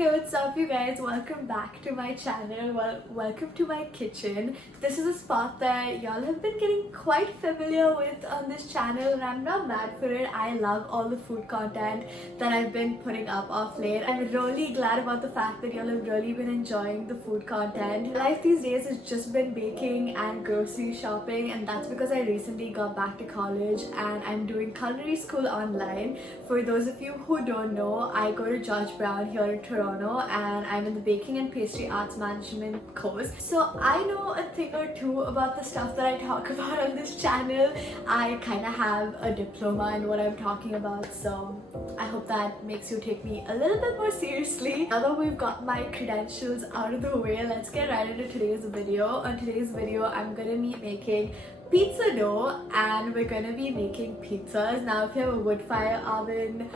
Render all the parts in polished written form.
Hey, what's up you guys? Welcome back to my channel. Welcome to my kitchen. This is a spot that y'all have been getting quite familiar with on this channel, and I'm not mad for it. I love all the food content that I've been putting up of late. I'm really glad about the fact that y'all have really been enjoying the food content. Life these days has just been baking and grocery shopping, and that's because I recently got back to college and I'm doing culinary school online. For those of you who don't know, I go to George Brown here in Toronto, and I'm in the baking and pastry arts management course. So I know a thing or two about the stuff that I talk about on this channel. I kind of have a diploma in what I'm talking about, so I hope that makes you take me a little bit more seriously. Now that we've got my credentials out of the way, let's get right into today's video. On today's video, I'm gonna be making pizza dough, and we're gonna be making pizzas. Now if you have a wood fire oven,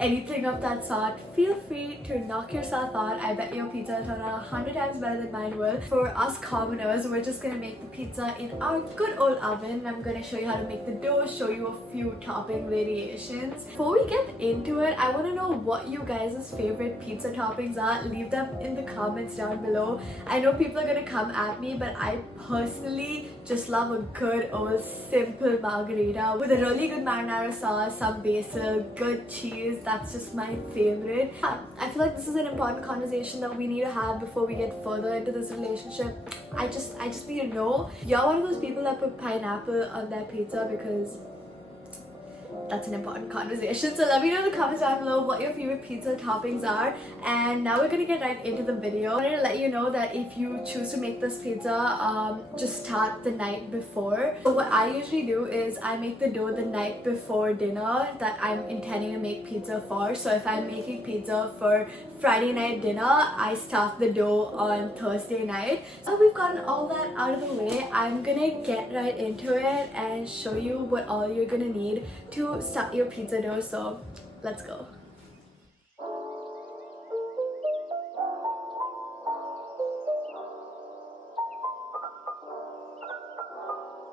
anything of that sort, feel free to knock yourself out. I bet your pizza will turn out 100 times better than mine will. For us commoners, we're just gonna make the pizza in our good old oven. I'm gonna show you how to make the dough, show you a few topping variations. Before we get into it, I want to know what you guys' favorite pizza toppings are. Leave them in the comments down below. I know people are gonna come at me, but I personally just love a good old simple margarita with a really good marinara sauce, some basil, good cheese. That's just my favorite. I feel like this is an important conversation that we need to have before we get further into this relationship. I just need to know, you're one of those people that put pineapple on their pizza? Because that's an important conversation. So let me know in the comments down below what your favorite pizza toppings are. And now we're gonna get right into the video. I wanted to let you know that if you choose to make this pizza, just start the night before. So what I usually do is I make the dough the night before dinner that I'm intending to make pizza for. So if I'm making pizza for Friday night dinner, I start the dough on Thursday night. So we've gotten all that out of the way, I'm gonna get right into it and show you what all you're gonna need to start your pizza dough. So let's go.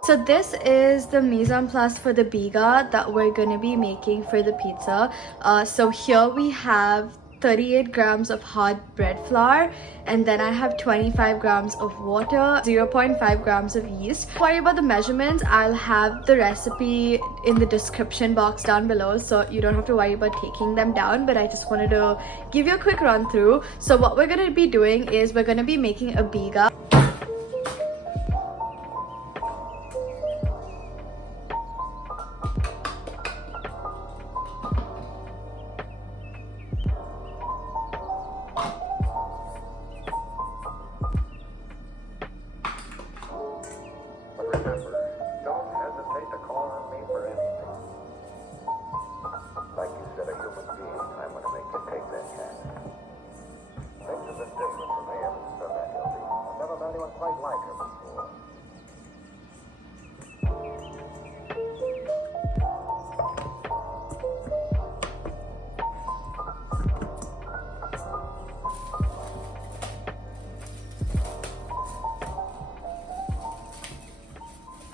So this is the mise en place for the biga that we're gonna be making for the pizza. So here we have 38 grams of hard bread flour, and then I have 25 grams of water, 0.5 grams of yeast. Don't worry about the measurements. I'll have the recipe in the description box down below, so you don't have to worry about taking them down, but I just wanted to give you a quick run through. So what we're gonna be doing is we're gonna be making a biga.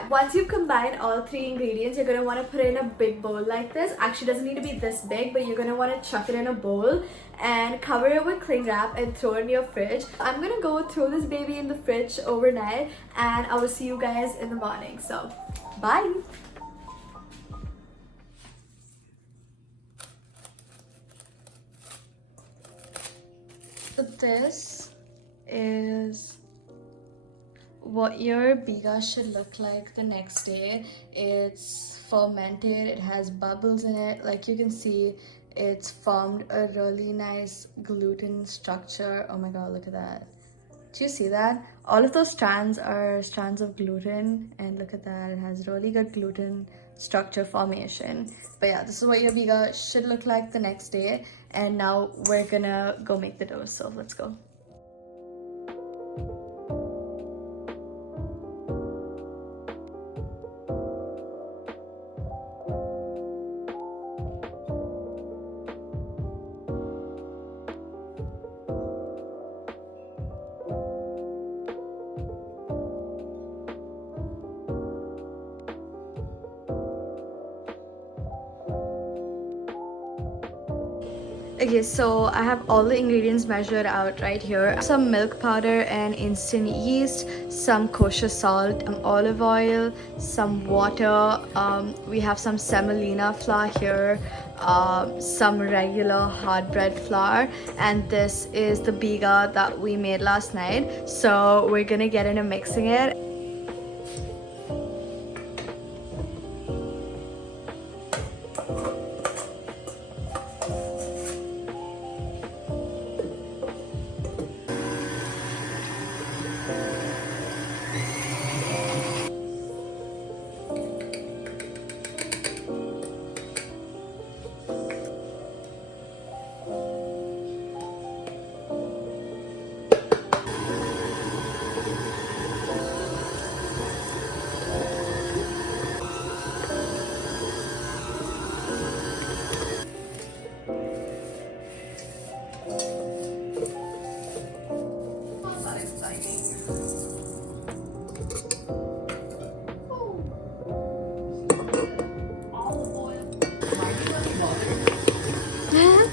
Once you've combined all three ingredients, you're going to want to put it in a big bowl like this. Actually, it doesn't need to be this big, but you're going to want to chuck it in a bowl and cover it with cling wrap and throw it in your fridge. I'm going to go throw this baby in the fridge overnight, and I will see you guys in the morning. So, bye! So this is what your biga should look like the next day. It's fermented, it has bubbles in it. Like you can see, it's formed a really nice gluten structure. Oh my god, look at that. Do you see that? All of those strands are strands of gluten, and look at that, it has really good gluten structure formation. But yeah, this is what your biga should look like the next day. And now we're gonna go make the dough, so let's go. Okay, so I have all the ingredients measured out right here. Some milk powder and instant yeast, some kosher salt, olive oil, some water. We have some semolina flour here, some regular hard bread flour, and this is the biga that we made last night. So we're gonna get into mixing it.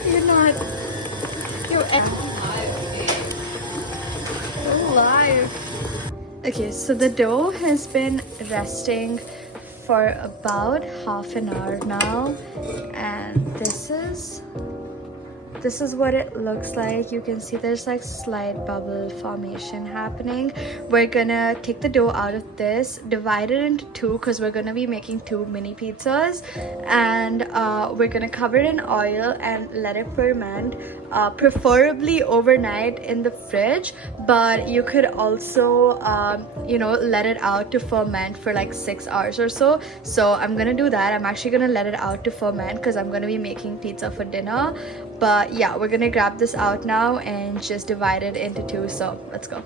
You're not. You're alive. Okay, so the dough has been resting for about half an hour now, and this is what it looks like. You can see there's like slight bubble formation happening. We're gonna take the dough out of this, divide it into two because we're gonna be making two mini pizzas, and we're gonna cover it in oil and let it ferment, preferably overnight in the fridge, but you could also let it out to ferment for like 6 hours or so. So I'm gonna do that. I'm actually gonna let it out to ferment because I'm gonna be making pizza for dinner. But yeah, we're gonna grab this out now and just divide it into two. So let's go.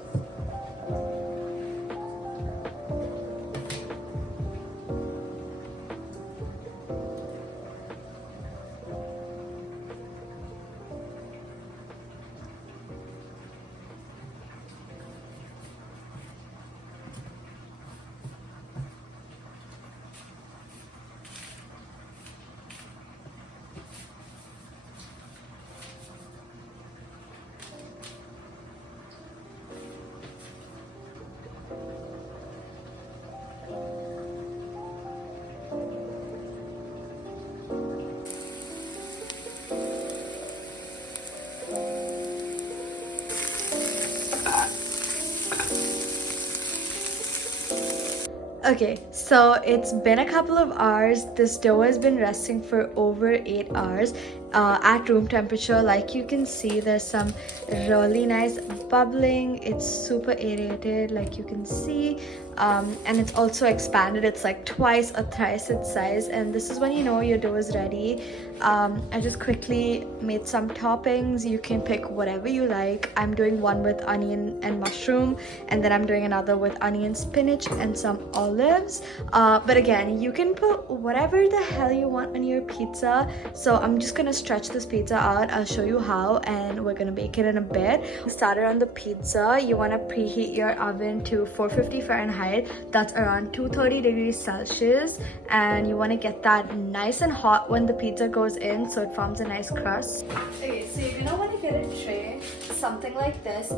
Okay, so it's been a couple of hours. This dough has been resting for over 8 hours at room temperature. Like you can see, there's some really nice bubbling. It's super aerated, like you can see, and it's also expanded. It's like twice or thrice its size, and this is when you know your dough is ready. I just quickly made some toppings. You can pick whatever you like. I'm doing one with onion and mushroom, and then I'm doing another with onion, spinach, and some olives. But again, you can put whatever the hell you want on your pizza. So I'm just gonna stretch this pizza out. I'll show you how, and we're gonna bake it in a bit. Started on the pizza, you want to preheat your oven to 450 Fahrenheit. That's around 230 degrees Celsius, and you want to get that nice and hot when the pizza goes in, so it forms a nice crust. Okay, so you're gonna want to get a tray, something like this.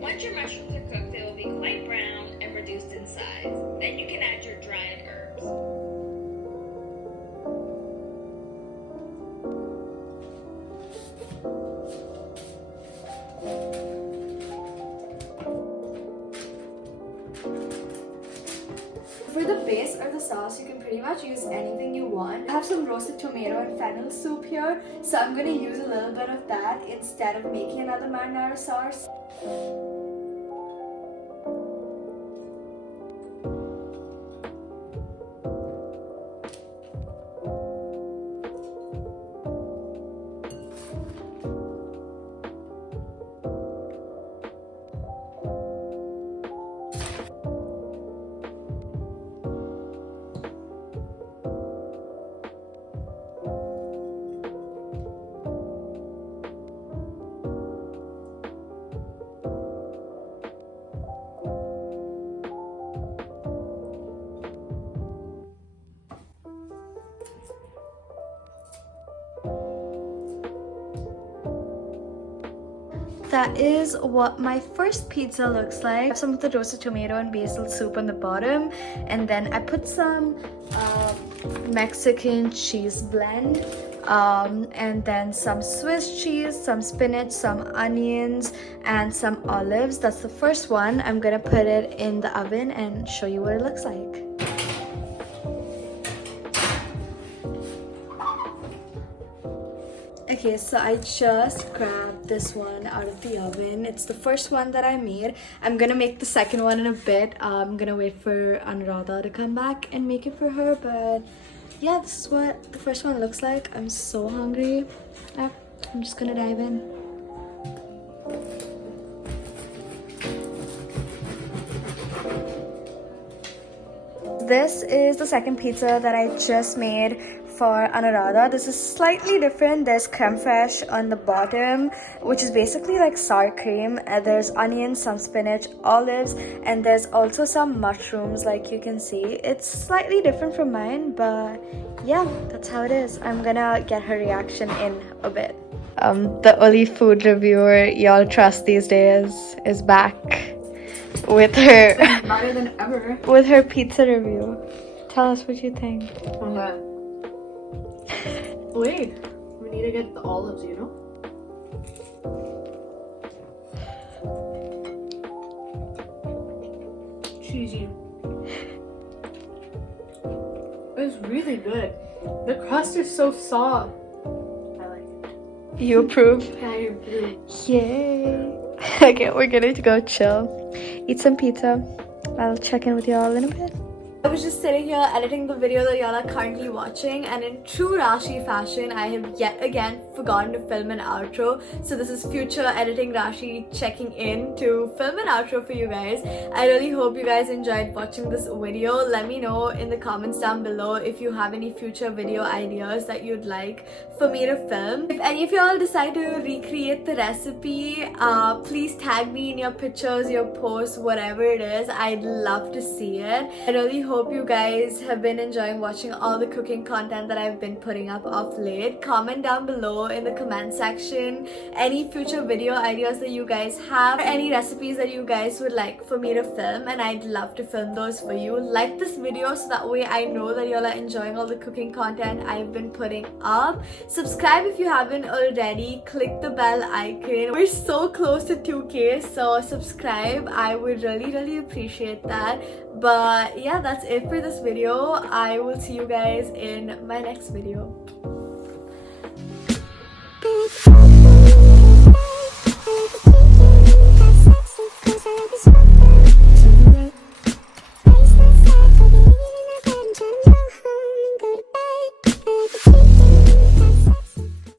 Once your mushrooms are cooked, they will be quite brown and reduced in size. Then you can add your dried herbs. For the base or the sauce, you can pretty much use anything you want. I have some roasted tomato and fennel soup here, so I'm gonna use a little bit of that instead of making another marinara sauce. that is what my first pizza looks like. I have some of the roasted tomato and basil soup on the bottom, and then I put some Mexican cheese blend, and then some Swiss cheese, some spinach, some onions, and some olives. That's the first one. I'm gonna put it in the oven and show you what it looks like. Okay, so I just grabbed this one out of the oven. It's the first one that I made. I'm gonna make the second one in a bit. I'm gonna wait for Anuradha to come back and make it for her, but yeah, this is what the first one looks like. I'm so hungry. I'm just gonna dive in. This is the second pizza that I just made for Anuradha. This is slightly different. There's creme fraiche on the bottom, which is basically like sour cream. There's onions, some spinach, olives, and there's also some mushrooms, like you can see. It's slightly different from mine, but yeah, that's how it is. I'm gonna get her reaction in a bit. The only food reviewer y'all trust these days is back with her Better than ever. with her pizza review. Tell us what you think. Okay. Wait, we need to get the olives, you know? Cheesy. It's really good. The crust is so soft. I like it. You approve? I agree. Yay! Okay, we're gonna go chill, eat some pizza. I'll check in with y'all in a bit. I was just sitting here editing the video that y'all are currently watching, and in true Rashi fashion, I have yet again forgotten to film an outro. So this is future editing Rashi checking in to film an outro for you guys. I really hope you guys enjoyed watching this video. Let me know in the comments down below if you have any future video ideas that you'd like for me to film. If any of y'all decide to recreate the recipe, please tag me in your pictures, your posts, whatever it is. I'd love to see it. I really hope you guys have been enjoying watching all the cooking content that I've been putting up of late. Comment down below in the comment section any future video ideas that you guys have, or any recipes that you guys would like for me to film, and I'd love to film those for you. Like this video so that way I know that y'all are enjoying all the cooking content I've been putting up. Subscribe if you haven't already. Click the bell icon. We're so close to 2K, so subscribe. I would really appreciate that. But yeah, that's it for this video. I will see you guys in my next video. Peace.